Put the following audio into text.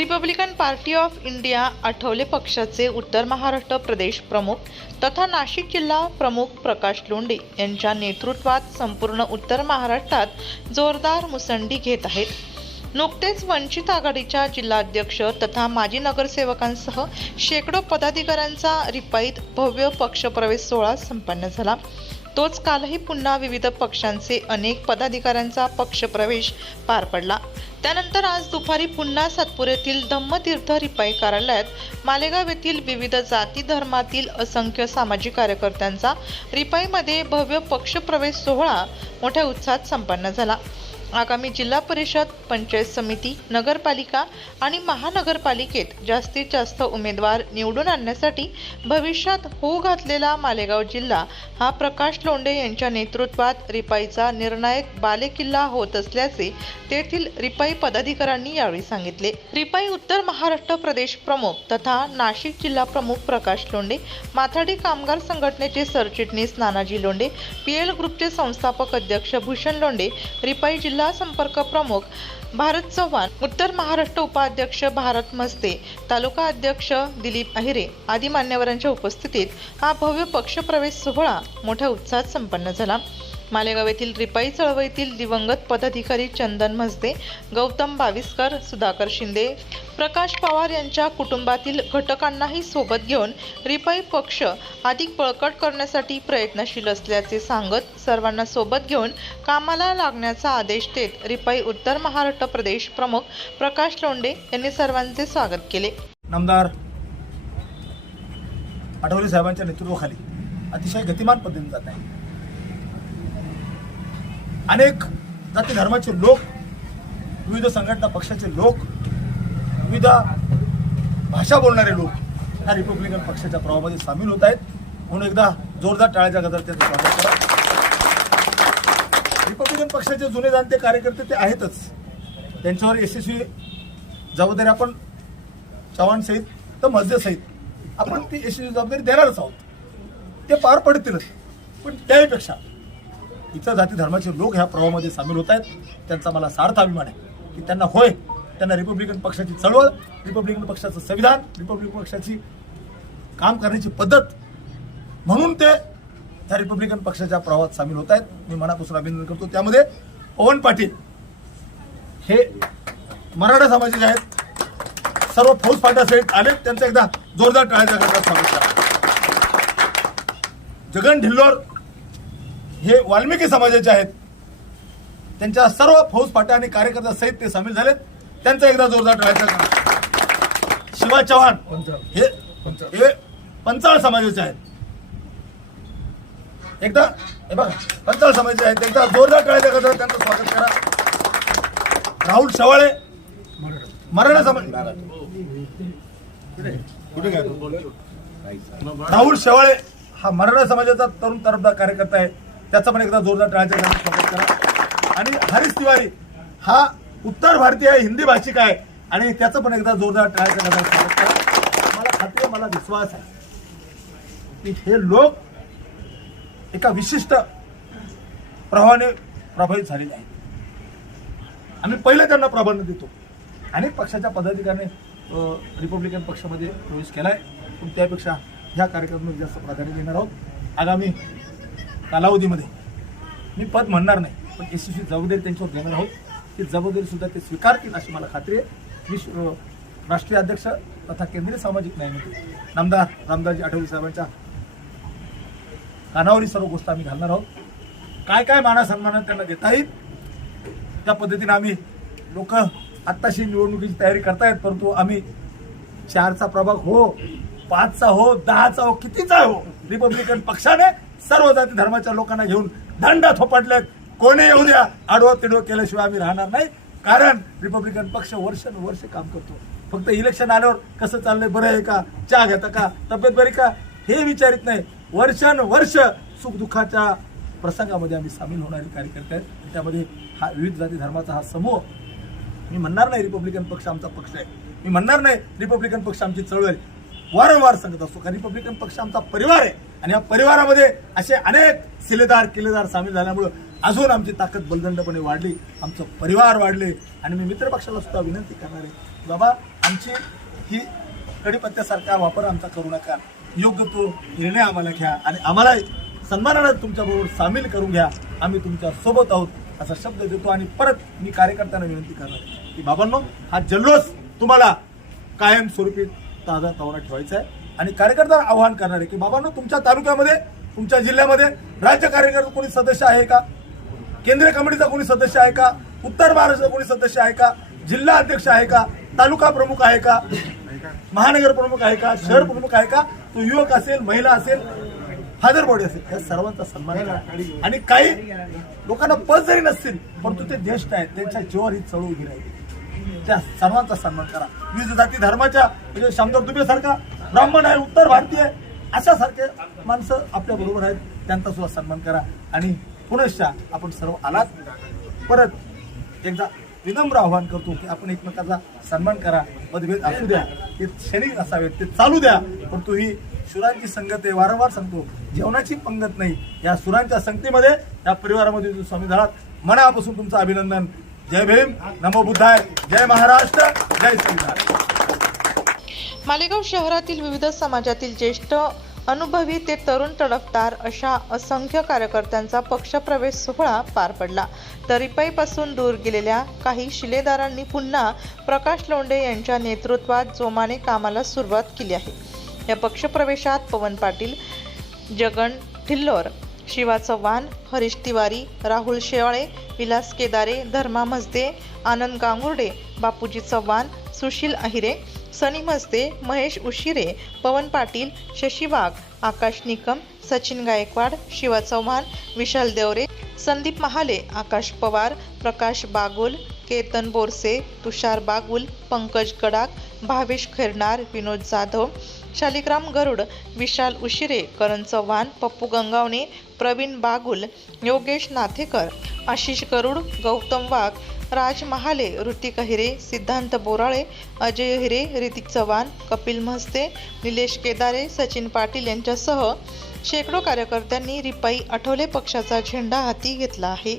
Republican Party of India Athawale पक्षाचे उत्तर महाराष्ट्र प्रदेश प्रमुख तथा नाशिक जिल्हा प्रमुख प्रकाश लोंढे यांच्या नेतृत्वात संपूर्ण उत्तर महाराष्ट्रात जोरदार मुसंडी घेत आहेत. नुकतेच वंचित आघाडीच्या जिल्हाध्यक्ष तथा माजी नगरसेवकांसह शेकडो पदाधिकाऱ्यांचा रिपाईत भव्य पक्षप्रवेश सोहळा संपन्न झाला. तोच कालही पुन्हा विविध पक्षांचे अनेक पदाधिकाऱ्यांचा पक्षप्रवेश पार पडला. त्यानंतर आज दुपारी पुन्हा सातपुरेतील धम्मतीर्थ रिपाई कार्यालयात मालेगाव येथील विविध जाती धर्मातील असंख्य सामाजिक कार्यकर्त्यांचा रिपाईमध्ये भव्य पक्षप्रवेश सोहळा मोठ्या उत्साहात संपन्न झाला. आगामी जिल्हा परिषद पंचायत समिती नगरपालिका आणि महानगरपालिकेत जास्तीत जास्त उमेदवार निवडून आणण्यासाठी भविष्यात होऊ घातलेला मालेगाव जिल्हा हा प्रकाश लोंढे यांच्या नेतृत्वात रिपाईचा निर्णायक बालेकिल्ला होत असल्याचे तेथील रिपाई पदाधिकाऱ्यांनी यावेळी सांगितले. रिपाई उत्तर महाराष्ट्र प्रदेश प्रमुख तथा नाशिक जिल्हा प्रमुख प्रकाश लोंढे माथाडी कामगार संघटनेचे सरचिटणीस नानाजी लोंढे पीएल ग्रुपचे संस्थापक अध्यक्ष भूषण लोंढे रिपाई जिल्हा संपर्क प्रमुख भारत चव्हाण उत्तर महाराष्ट्र उपाध्यक्ष भारत मस्ते तालुका अध्यक्ष दिलीप अहिरे आदी मान्यवरांच्या उपस्थितीत हा भव्य पक्षप्रवेश सोहळा मोठ्या उत्साहात संपन्न झाला. मालेगाव येथील रिपाई चळवळीतील दिवंगत पदाधिकारी चंदन म्हसदे गौतम बाविस्कर सुधाकर शिंदे प्रकाश पवार यांच्या कुटुंबातील घटकांनाही सोबत घेऊन रिपाई पक्ष अधिक बळकट करण्यासाठी प्रयत्नशील असल्याचे सांगत सर्वांना सोबत घेऊन कामाला लागण्याचा आदेश देत रिपाई उत्तर महाराष्ट्र प्रदेश प्रमुख प्रकाश लोंडे यांनी सर्वांचे स्वागत केले. नामदार आठवले साहेबांच्या नेतृत्वाखाली अतिशय गतिमान पद्धतीने जात आहे. अनेक जाती धर्माचे लोक विविध संघटना पक्षाचे लोक विविध भाषा बोलणारे लोक ह्या रिपब्लिकन पक्षाच्या प्रवाहामध्ये सामील होत आहेत. म्हणून एकदा जोरदार टाळ्याच्या गजर त्याचं स्वागत करा. रिपब्लिकन पक्षाचे जुने जाणते कार्यकर्ते ते आहेतच. त्यांच्यावर यशस्वी जबाबदारी आपण चव्हाण सहित तर मजदे आपण ती यशस्वी जबाबदारी देणारच आहोत. ते पार पडतीलच. पण त्याहीपेक्षा इतर जाती धर्माचे लोक ह्या प्रवाहामध्ये सामील होत आहेत. त्यांचा मला सार्थ अभिमान आहे की त्यांना होय त्यांना रिपब्लिकन पक्षाची चळवळ रिपब्लिकन पक्षाचं संविधान रिपब्लिकन पक्षाची काम करण्याची पद्धत म्हणून ते त्या रिपब्लिकन पक्षाच्या प्रवाहात सामील होत आहेत. मी मनापासून अभिनंदन करतो. त्यामध्ये पवन पाटील हे मराठा समाजाचे आहेत. सर्व फौज फाटा आले त्यांचा एकदा जोरदार टाळ्याचा गटात स्वागत करा. जगन ढिल्लोर हे वाल्मिकी समाजाचे आहेत. त्यांच्या सर्व फौज पाट्या आणि कार्यकर्ता सहित ते सामील झालेत. त्यांचा एकदा जोरदार टाळ्याचा शिवा चव्हाण हे हे पंचाळ समाजाचे आहेत. एकदा हे बघा पंचाळ समाजाचे आहेत. एकदा जोरदार टाळ्याच्या करता त्यांचं स्वागत करा. राहुल शवाळे मराठा समाज कुठे राहुल शेवाळे हा मराठा समाजाचा तरुण तरफदार कार्यकर्ता आहे. त्याचा पण एकदा जोरदार टाळ्याच्या स्वागत करा. आणि हरीश तिवारी हा उत्तर भारतीय हिंदी भाषिक आहे. आणि त्याचं पण एकदा जोरदार टाळ्याच्या स्वागत करा. मला खात्री मला विश्वास आहे की हे लोक एका विशिष्ट प्रभावाने प्रभावित झालेले आहेत. आम्ही पहिले त्यांना प्राधान्य देतो. अनेक पक्षाच्या पदाधिकाऱ्याने रिपब्लिकन पक्षामध्ये प्रवेश केला आहे पण त्यापेक्षा ह्या कार्यक्रमाला जास्त प्राधान्य देणार आहोत. आगामी कालावधीमध्ये. मी पद म्हणणार नाही पण यशस्वी जबाबदारी त्यांच्यावर घेणार आहोत. ती जबाबदारी सुद्धा ते स्वीकारतील अशी मला खात्री आहे. मी राष्ट्रीय अध्यक्ष तथा केंद्रीय सामाजिक न्यायमंत्री नामदार रामदासजी आठवले साहेबांच्या कानावरी सर्व गोष्ट आम्ही घालणार आहोत. काय काय माना सन्मान त्यांना देता येईल? त्या पद्धतीने आम्ही लोक आत्ताशी निवडणुकीची तयारी करतायत परंतु आम्ही चारचा प्रभाग हो पाचचा हो दहाचा हो कितीचा हो रिपब्लिकन पक्षाने सर्व जाती धर्माच्या लोकांना घेऊन दंडा थोपटल्यात कोणी येऊ द्या. आडवा तिडवं केल्याशिवाय आम्ही राहणार नाही. कारण रिपब्लिकन पक्ष वर्षानुवर्ष काम करतो. फक्त इलेक्शन आल्यावर कसं चाललंय बरं आहे का? चहा घेता का? तब्येत बरी का? हे विचारित नाही. वर्षानुवर्ष सुखदुःखाच्या प्रसंगामध्ये आम्ही सामील होणारे कार्यकर्ते आहेत. त्यामध्ये हा विविध जाती धर्माचा हा समूह. मी म्हणणार नाही रिपब्लिकन पक्ष आमचा पक्ष आहे. मी म्हणणार नाही रिपब्लिकन पक्ष आमची चळवळ आहे. वारंवार सांगत असतो का? रिपब्लिकन पक्ष आमचा परिवार आहे. आणि या परिवारामध्ये असे अनेक शिलेदार किल्लेदार सामील झाल्यामुळं अजून आमची ताकद बलदंडपणे वाढली आमचं परिवार वाढले आणि मी मित्रपक्षाला सुद्धा विनंती करणार आहे बाबा आमची ही कडीपत्त्यासारखा वापर आमचा करू नका. योग्य तो निर्णय आम्हाला घ्या आणि आम्हाला सन्मानानं तुमच्याबरोबर सामील करून घ्या. आम्ही तुमच्यासोबत आहोत असा शब्द देतो आणि परत मी कार्यकर्त्यांना विनंती करणार आहे की बाबांनो हा जल्लोष तुम्हाला कायमस्वरूपी ताजा तवाना ठेवायचा आहे. आणि कार्यकर्त्यांना आवाहन करणार आहे की बाबांनो तुमच्या तालुक्यामध्ये तुमच्या जिल्ह्यामध्ये राज्य कार्यकर्ता कोणी सदस्य आहे का? केंद्रीय कमिटीचा कोणी सदस्य आहे का? उत्तर महाराष्ट्राचा कोणी सदस्य आहे का? जिल्हा अध्यक्ष आहे का? तालुका प्रमुख आहे का? महानगर प्रमुख आहे का? शहर प्रमुख आहे का? तो युवक असेल महिला असेल फादर बॉडी असेल या सर्वांचा सन्मान करा. आणि काही लोकांना पद जरी नसतील परंतु ते ज्येष्ठ आहेत त्यांच्या जीवावर ही चळवळ गेली राहिली. त्या सर्वांचा सन्मान करा. विविध जाती धर्माच्या म्हणजे शामदार दुबे सारखा ब्राह्मण आहे उत्तर भारतीय अशा सारखे माणसं आपल्या बरोबर आहेत. त्यांचा सुद्धा सन्मान करा. आणि पुनश्च आपण सर्व आलात. परत एकदा विनम्र आवाहन करतो की आपण एकमेकाचा सन्मान करा. मतभेद असू द्या. ते क्षणिक असावेत. ते चालू द्या. परंतु ही सुरांची संगत आहे. वारंवार सांगतो जेवणाची पंगत नाही. या सुरांच्या संगतीमध्ये या परिवारामध्ये स्वामी झालात मनापासून तुमचं अभिनंदन. जय भीम. नमो बुद्धाय. जय महाराष्ट्र. जय संविधान मालेगाव शहरातील विविध समाजातील ज्येष्ठ अनुभवी ते तरुण तडफदार अशा असंख्य कार्यकर्त्यांचा पक्षप्रवेश सोहळा पार पडला. तरीपाईपासून दूर गेलेल्या काही शिलेदारांनी पुन्हा प्रकाश लोंढे यांच्या नेतृत्वात जोमाने कामाला सुरुवात केली आहे. या पक्षप्रवेशात पवन पाटील जगन ठिल्लोर शिवा चव्हाण हरीश तिवारी राहुल शेवाळे विलास केदारे धर्मा मजदे आनंद गांगुर्डे बापूजी चव्हाण सुशील अहिरे सनी मस्ते महेश उशिरे पवन पाटील शशी वाघ आकाश निकम सचिन गायकवाड शिवा चव्हाण विशाल देवरे संदीप महाले आकाश पवार प्रकाश बागुल केतन बोरसे तुषार बागुल पंकज गडाक भावेश खैरनार विनोद जाधव शालिग्राम गरुड विशाल उशिरे करण चव्हाण पप्पू गंगावणे प्रवीण बागुल योगेश नाथेकर आशिष गरुड गौतम वाघ राज महाले ऋतिक हिरे सिद्धांत बोराळे अजय हिरे ऋतिक चव्हाण कपिल म्हस्ते निलेश केदारे सचिन पाटील यांच्यासह शेकडो कार्यकर्त्यांनी रिपाई आठवले पक्षाचा झेंडा हाती घेतला आहे.